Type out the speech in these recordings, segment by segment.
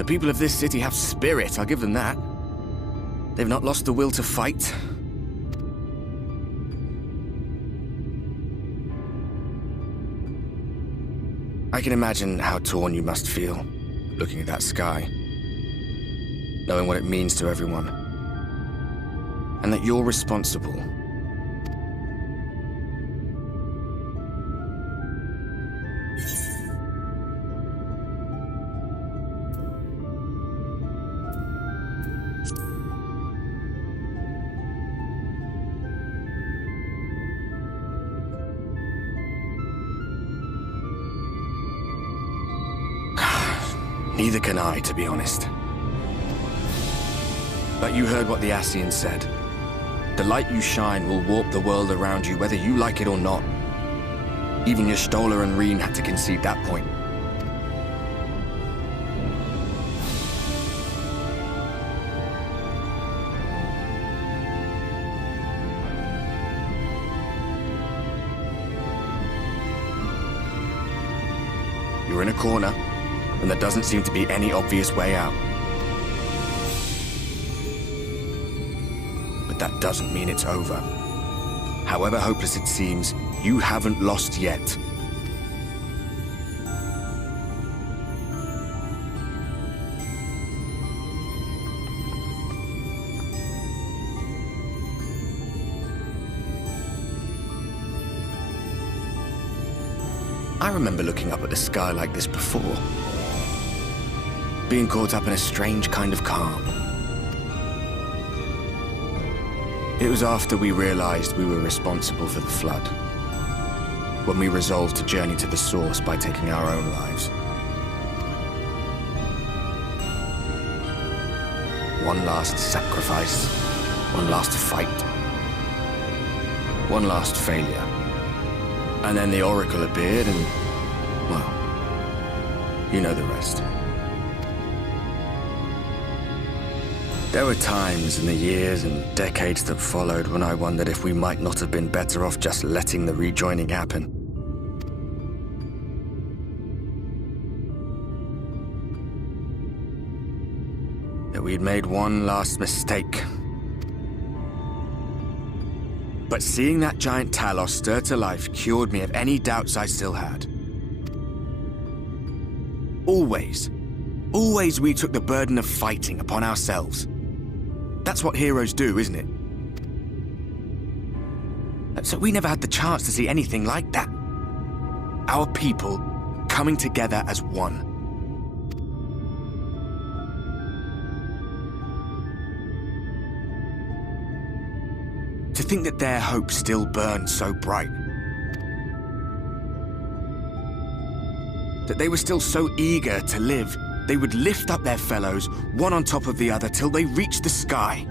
The people of this city have spirit, I'll give them that. They've not lost the will to fight. I can imagine how torn you must feel, looking at that sky, knowing what it means to everyone, and that you're responsible. Neither can I, to be honest. But you heard what the Ascians said. The light you shine will warp the world around you, whether you like it or not. Even your Stola and Reen had to concede that point. You're in a corner, and there doesn't seem to be any obvious way out. But that doesn't mean it's over. However hopeless it seems, you haven't lost yet. I remember looking up at the sky like this before. Being caught up in a strange kind of calm. It was after we realized we were responsible for the flood, when we resolved to journey to the source by taking our own lives. One last sacrifice, one last fight, one last failure. And then the Oracle appeared and, well, you know the rest. There were times in the years and decades that followed when I wondered if we might not have been better off just letting the rejoining happen. That we'd made one last mistake. But seeing that giant Talos stir to life cured me of any doubts I still had. Always we took the burden of fighting upon ourselves. That's what heroes do, isn't it? So we never had the chance to see anything like that. Our people coming together as one. To think that their hope still burned so bright. That they were still so eager to live, they would lift up their fellows, one on top of the other, till they reached the sky.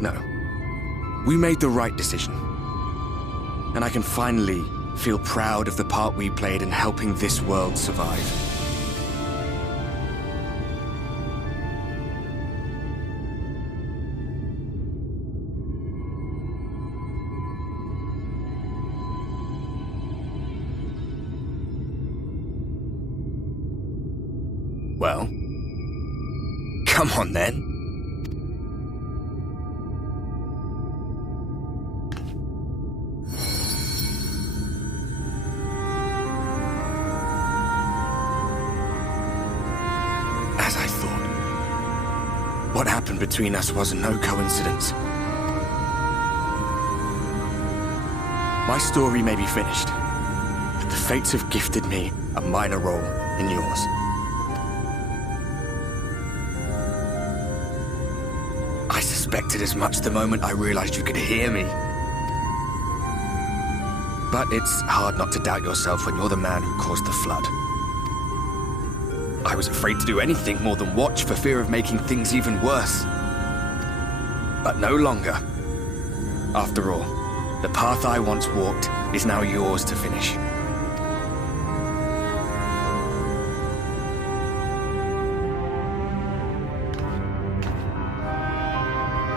No. We made the right decision. And I can finally feel proud of the part we played in helping this world survive. Well, come on then. As I thought, what happened between us was no coincidence. My story may be finished, but the fates have gifted me a minor role in yours. I suspected as much the moment I realized you could hear me. But it's hard not to doubt yourself when you're the man who caused the flood. I was afraid to do anything more than watch for fear of making things even worse. But no longer. After all, the path I once walked is now yours to finish.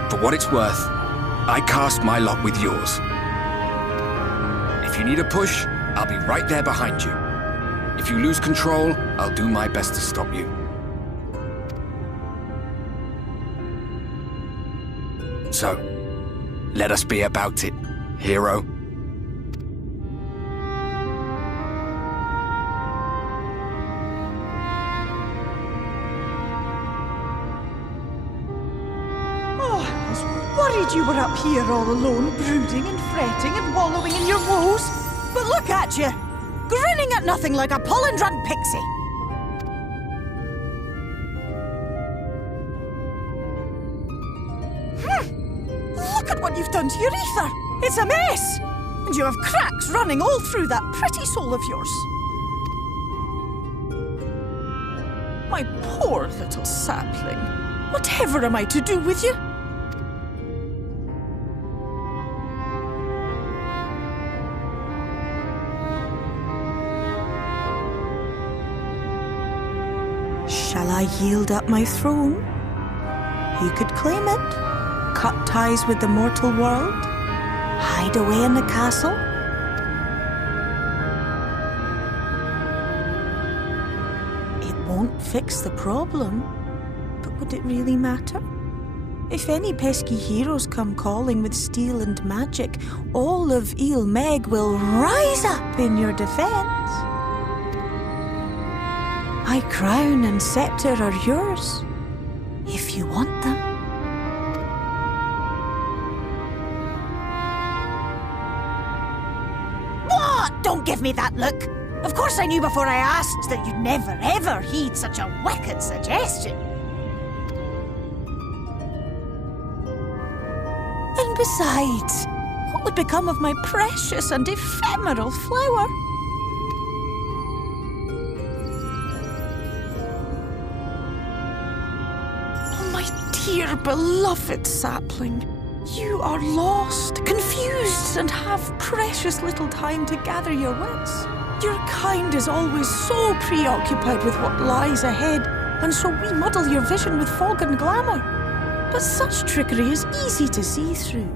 For what it's worth, I cast my lot with yours. If you need a push, I'll be right there behind you. If you lose control, I'll do my best to stop you. So, let us be about it, hero. Worried you were up here all alone, brooding and fretting and wallowing in your woes. But look at you, grinning at nothing like a pollen-drunk pixie. Look at what you've done to your ether. It's a mess. And you have cracks running all through that pretty soul of yours. My poor little sapling. Whatever am I to do with you? Shall I yield up my throne? You could claim it, cut ties with the mortal world, hide away in the castle. It won't fix the problem, but would it really matter? If any pesky heroes come calling with steel and magic, all of Il Meg will rise up in your defense. My crown and scepter are yours, if you want them. What? Don't give me that look. Of course I knew before I asked that you'd never ever heed such a wicked suggestion. And besides, what would become of my precious and ephemeral flower? Dear beloved sapling, you are lost, confused, and have precious little time to gather your wits. Your kind is always so preoccupied with what lies ahead, and so we muddle your vision with fog and glamour. But such trickery is easy to see through.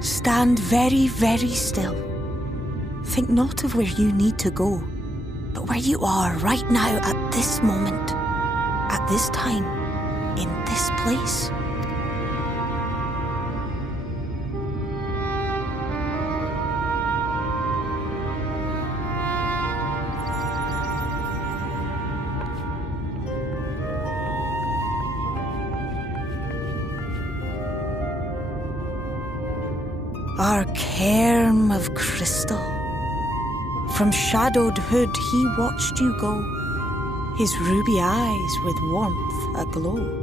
Stand very, very still. Think not of where you need to go, but where you are right now at this moment. At this time, in this place. Our cairn of crystal. From shadowed hood he watched you go, his ruby eyes with warmth aglow.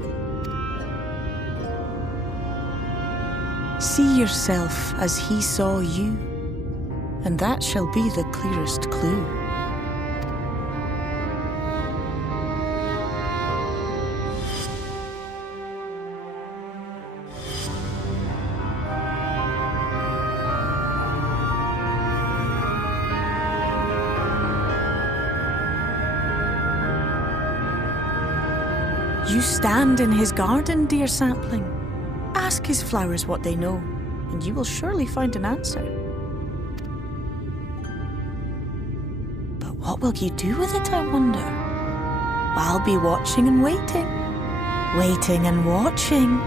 See yourself as he saw you, and that shall be the clearest clue. You stand in his garden, dear sapling. Ask his flowers what they know, and you will surely find an answer. But what will you do with it, I wonder? I'll be watching and waiting, waiting and watching.